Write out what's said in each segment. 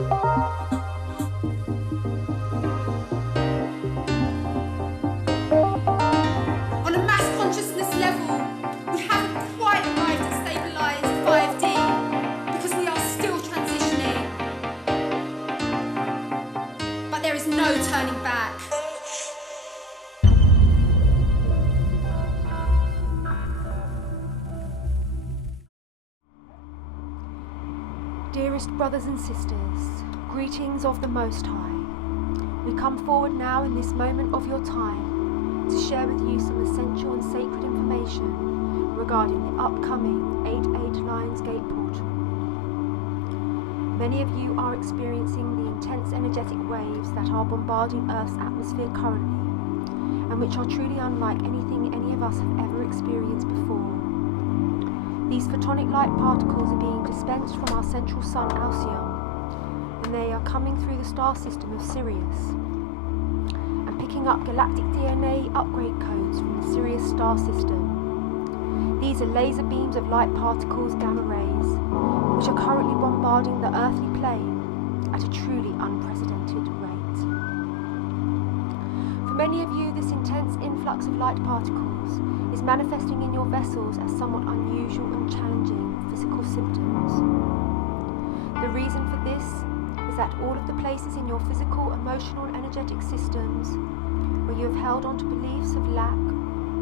On a mass consciousness level, we haven't quite arrived at stabilized 5D because we are still transitioning. But there is no turning back. Dearest brothers and sisters, greetings of the Most High. We come forward now in this moment of your time to share with you some essential and sacred information regarding the upcoming 8-8 Lion's Gate portal. Many of you are experiencing the intense energetic waves that are bombarding Earth's atmosphere currently, and which are truly unlike anything any of us have ever experienced before. These photonic light particles are being dispensed from our central sun Alcyon, and they are coming through the star system of Sirius and picking up galactic DNA upgrade codes from the Sirius star system. These are laser beams of light particles, gamma rays, which are currently bombarding the earthly plane at a truly unprecedented rate. For many of you, this intense influx of light particles is manifesting in your vessels as somewhat unusual and challenging physical symptoms. The reason for this is that all of the places in your physical, emotional and energetic systems where you have held on to beliefs of lack,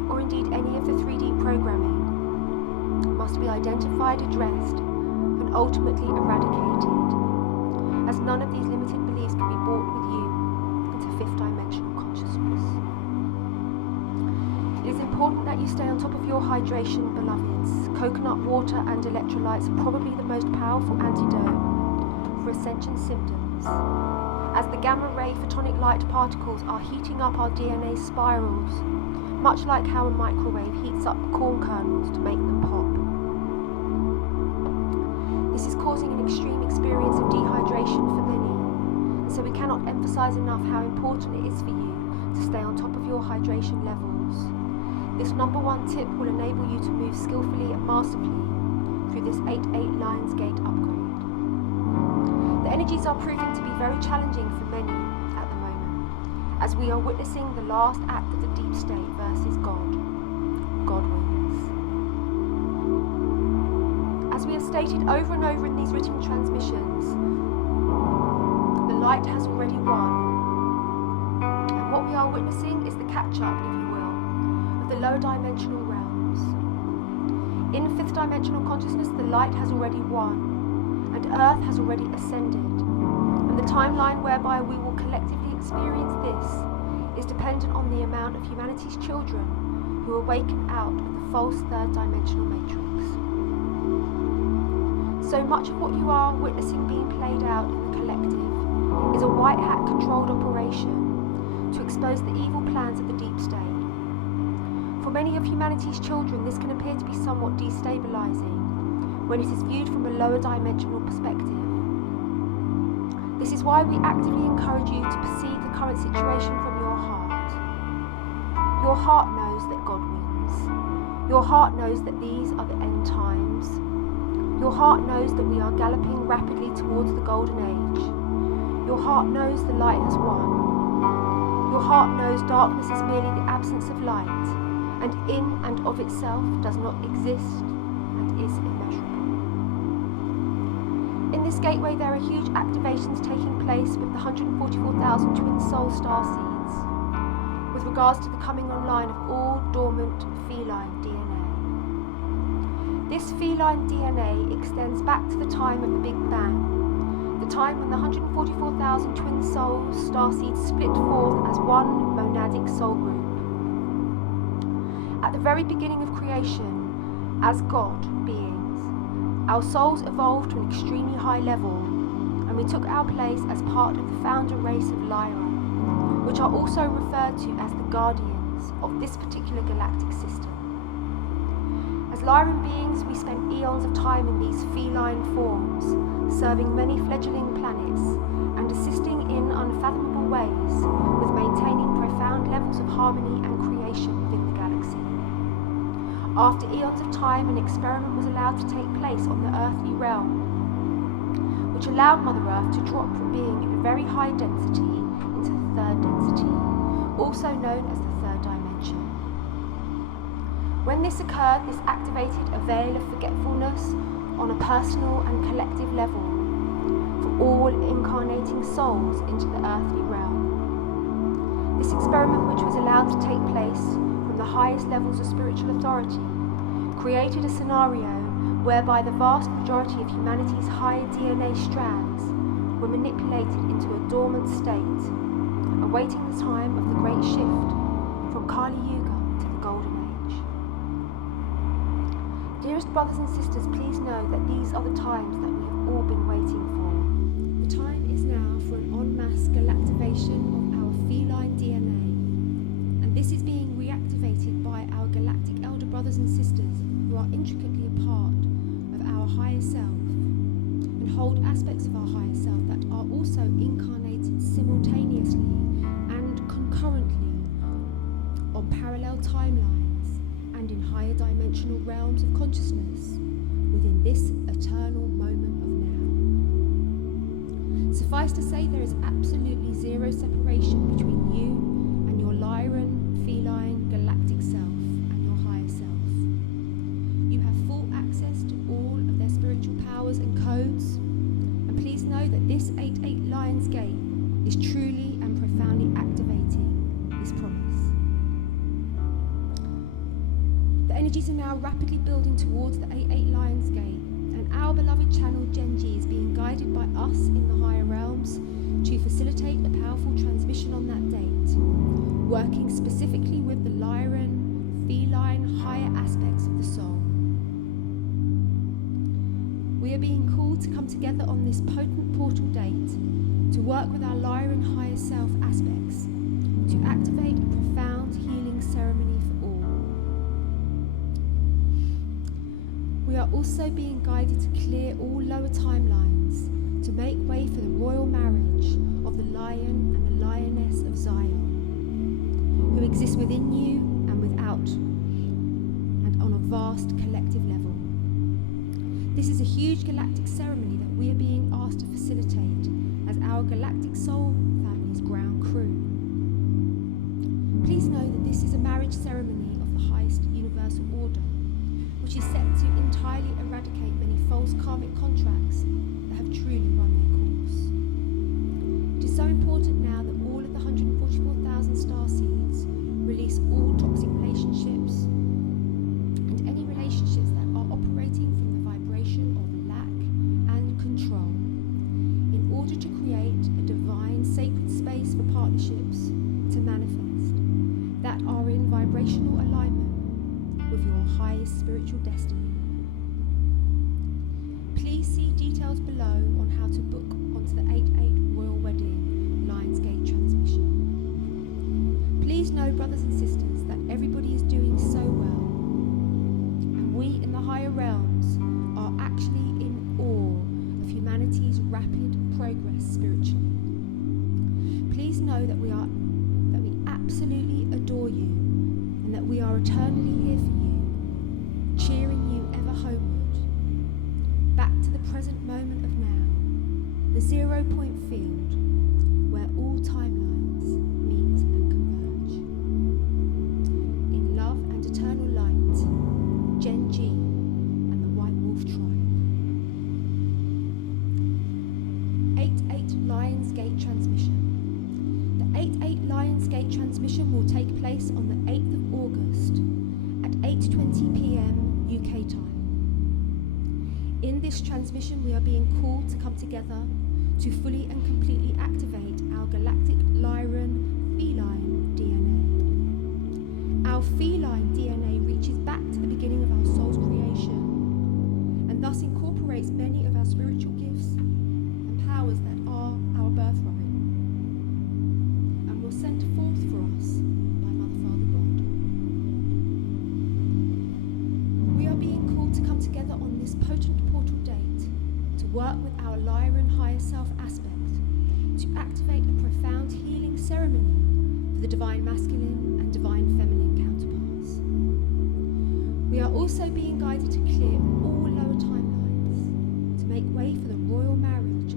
or indeed any of the 3D programming, must be identified, addressed and ultimately eradicated, as none of these limited beliefs can be brought with you into fifth dimensional consciousness. It is important that you stay on top of your hydration, beloveds. Coconut water and electrolytes are probably the most powerful antidote for Ascension symptoms, as the gamma ray photonic light particles are heating up our DNA spirals, much like how a microwave heats up corn kernels to make them pop. This is causing an extreme experience of dehydration for many, and so we cannot emphasize enough how important it is for you to stay on top of your hydration levels. This number one tip will enable you to move skillfully and masterfully through this 8-8 Lion's Gate upgrade. The energies are proving to be very challenging for many at the moment, as we are witnessing the last act of the deep state versus God. God wins. As we have stated over and over in these written transmissions, the light has already won, and what we are witnessing is the catch-up, if you will, of the lower dimensional realms. In fifth dimensional consciousness, the light has already won, and Earth has already ascended, and the timeline whereby we will collectively experience this is dependent on the amount of humanity's children who awaken out of the false third dimensional matrix. So much of what you are witnessing being played out in the collective is a white hat controlled operation to expose the evil plans of the deep state. For many of humanity's children, this can appear to be somewhat destabilizing when it is viewed from a lower dimensional perspective. This is why we actively encourage you to perceive the current situation from your heart. Your heart knows that God wins. Your heart knows that these are the end times. Your heart knows that we are galloping rapidly towards the golden age. Your heart knows the light has won. Your heart knows darkness is merely the absence of light, and in and of itself does not exist and is immeasurable. In this gateway there are huge activations taking place with the 144,000 twin soul star seeds, with regards to the coming online of all dormant feline DNA. This feline DNA extends back to the time of the Big Bang, the time when the 144,000 twin soul star seeds split forth as one monadic soul group. At the very beginning of creation, as God beings, our souls evolved to an extremely high level, and we took our place as part of the founder race of Lyran, which are also referred to as the guardians of this particular galactic system. As Lyran beings, we spent eons of time in these feline forms, serving many fledgling planets and assisting in unfathomable ways with maintaining profound levels of harmony and creation within the galaxy. After eons of time, an experiment was allowed to take place on the earthly realm, which allowed Mother Earth to drop from being in a very high density into the third density, also known as the third dimension. When this occurred, this activated a veil of forgetfulness on a personal and collective level for all incarnating souls into the earthly realm. This experiment, which was allowed to take place from the highest levels of spiritual authority, created a scenario whereby the vast majority of humanity's higher DNA strands were manipulated into a dormant state, awaiting the time of the great shift from Kali Yuga to the Golden Age. Dearest brothers and sisters, please know that these are the times that we have all been waiting for. The time is now for an en masse galactivation of our feline DNA, and this is being reactivated by our galactic elder brothers and sisters who are intricately a part of our higher self and hold aspects of our higher self that are also incarnated simultaneously and concurrently on parallel timelines and in higher dimensional realms of consciousness within this eternal moment of now. Suffice to say, there is absolutely zero separation between you and your Lyran, feline, galactic self and your higher self. You have full access to all of their spiritual powers and codes, and please know that this 8-8 Lion's Gate is truly and profoundly activating this promise. The energies are now rapidly building towards the 8-8 Lion's Gate, and our beloved channel Genji is being guided by us in the higher realms to facilitate a powerful transmission on that date, working specifically with the Lyran, feline, higher aspects of the soul. We are being called to come together on this potent portal date to work with our Lyran higher self aspects to activate a profound healing ceremony for all. We are also being guided to clear all lower timelines to make way for the royal marriage of the Lion and the Lioness of Zion, who exist within you and without, and on a vast collective level. This is a huge galactic ceremony that we are being asked to facilitate as our galactic soul family's ground crew. Please know that this is a marriage ceremony of the highest universal order, which is set to entirely eradicate many false karmic contracts that have truly run their course. It is so important now that all of the 144,000 starseeds release all toxic relationships and any relationships that are operating from the vibration of lack and control, in order to create a divine sacred space for partnerships to manifest that are in vibrational alignment with your highest spiritual destiny. Please see details below on how to book onto the 8-8 Royal Wedding Lion's Gate transmission. Please know, brothers and sisters, that everybody is doing so well, and we in the higher realms are actually in awe of humanity's rapid progress spiritually. Please know that we absolutely adore you, and that we are eternally here for you, cheering you ever homeward, back to the present moment of now, the 0 point field where all timelines meet and converge. In love and eternal light, Genji and the White Wolf Tribe. 8-8 Lion's Gate transmission. The 8-8 Lion's Gate transmission will take place on the 8th of August at 8:20 p.m. UK time. In this transmission, we are being called to come together to fully and completely activate our galactic Lyran feline DNA. Our feline DNA reaches back to the beginning of our soul's creation and thus incorporates many of our spiritual gifts and powers that are our birthright, and will send forth for us by Mother, Father, God. We are being called to come together on this potent portal date to work with our Lyran higher self aspect to activate a profound healing ceremony for the divine masculine and divine feminine counterparts. We are also being guided to clear all lower timelines to make way for the royal marriage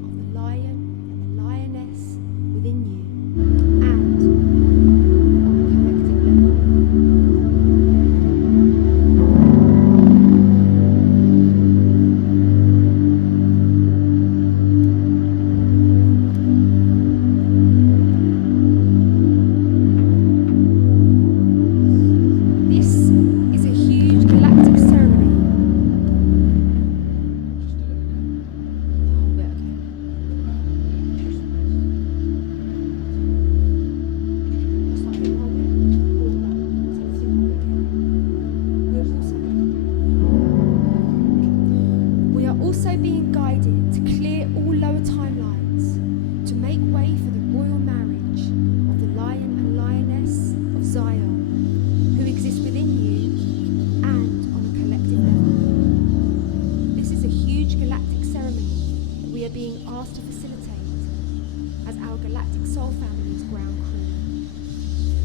galactic soul family's ground crew.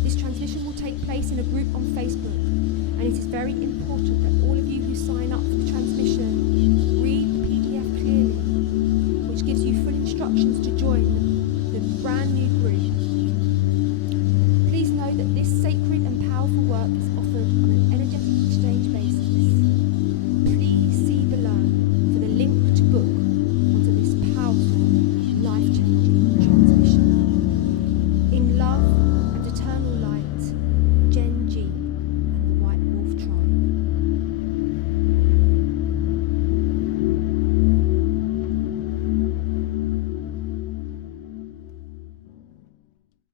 This transmission will take place in a group on Facebook, and it is very important that all of you who sign up for the transmission